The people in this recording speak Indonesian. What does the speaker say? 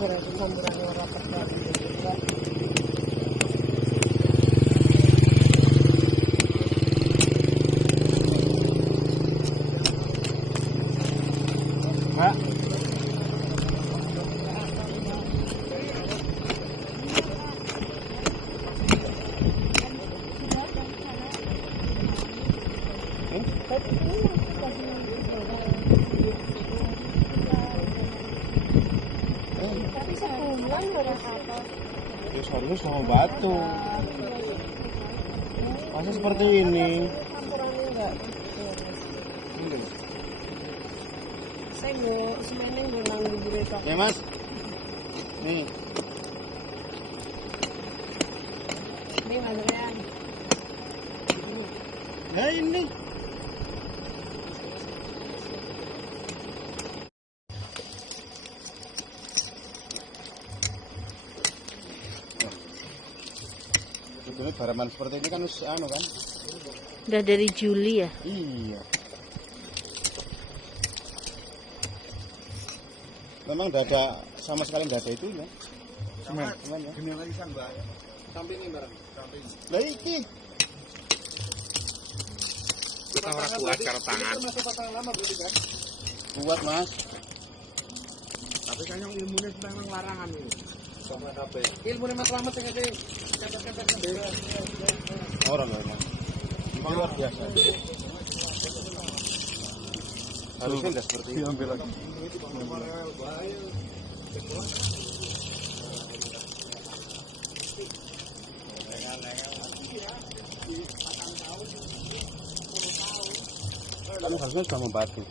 berarti campurannya rapat banget juga. Pak. Tapi sebulan udah apa? Ya seharusnya sama batu. Masa seperti ini? Campurannya enggak. Saya nggak semeneng gue nanggung berita. Ya mas. Nih. Ini Adrian. Ya ini. Sebetulnya baraman seperti ini kan anu kan? Udah dari Juli ya? Iya. Memang tidak ada sama sekali nggak ada itunya. Semen ya. Gini lagi kan mbak. Sampai ini barang. Sampai. Lah iki. Kita orang kuat cara tangan. Masih pasangan lama berarti kan? Kuat mas. Tapi kan yang ilmunya sedang larangan ini. Sama kabeh. Ilmunya mas selamat sing ngerti. Kepet-kepet bendera. Orang loh mas. Memang luar biasa. Harusnya nggak seperti itu. Diambil lagi. Kan harusnya sudah membantu.